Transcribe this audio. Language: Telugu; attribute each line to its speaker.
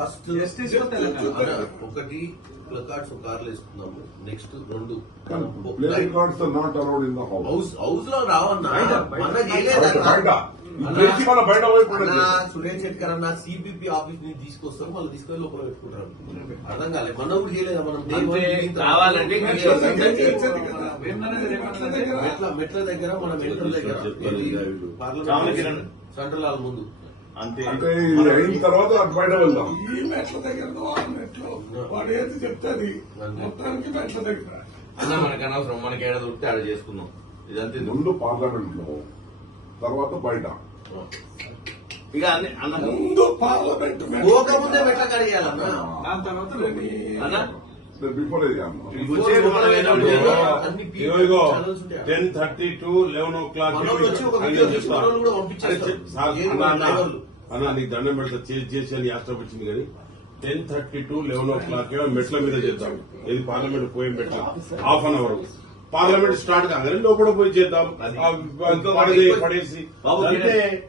Speaker 1: ఫస్ట్. ఒకటి ప్లకార్డ్స్ కార్లు ఇస్తున్నాము నెక్స్ట్ రెండు. హౌస్ హౌస్లో రావన్నా. సురేష్ శెట్కర్ అన్న సిపిపి ఆఫీస్ నుంచి తీసుకొస్తారు మళ్ళీ తీసుకొని లోపల పెట్టుకుంటారు. అర్థం కాలే. మనం కూడా చేయలేదా మనం?
Speaker 2: కావాలంటే
Speaker 1: మెట్ల దగ్గర- మన మెట్ల దగ్గర. పార్లమెంట్. సెంట్రల్ హాల్ ముందు.
Speaker 2: అంతే.
Speaker 3: అంటే ఇది అయిన తర్వాత అటు బయట వెళ్దాం.
Speaker 4: ఈ మెట్ల దగ్గర మెట్లు వాడు ఏది చెప్తుంది మొత్తానికి మెట్ల దగ్గర.
Speaker 2: అన్న మనకు అనవసరం. మనకి ఏడ దొరికితే ఆడ చేసుకుందాం. ఇదంతే.
Speaker 3: ముందు పార్లమెంట్లో తర్వాత బయట.
Speaker 2: ఇక అన్ని అన్న
Speaker 4: ముందు పార్లమెంట్
Speaker 1: పోకముందే మెట్ల కడియాలన్నా
Speaker 5: దాని తర్వాత
Speaker 3: బిఫోర్
Speaker 2: ఏంటంటే
Speaker 1: అన్ని ఉంటాయి.
Speaker 6: Ten thirty to eleven o'clock. అన్న నీకు దండం పెడతా. చేసి చేసి అని యాస్ట్రా వచ్చింది కానీ ten thirty to eleven o'clock మెట్ల మీద చేద్దాం. ఇది పార్లమెంట్ పోయే మెట్ల? Half an hour. Parliament start కాగానే లోపల పోయి చేద్దాం. పడేసి- అంతే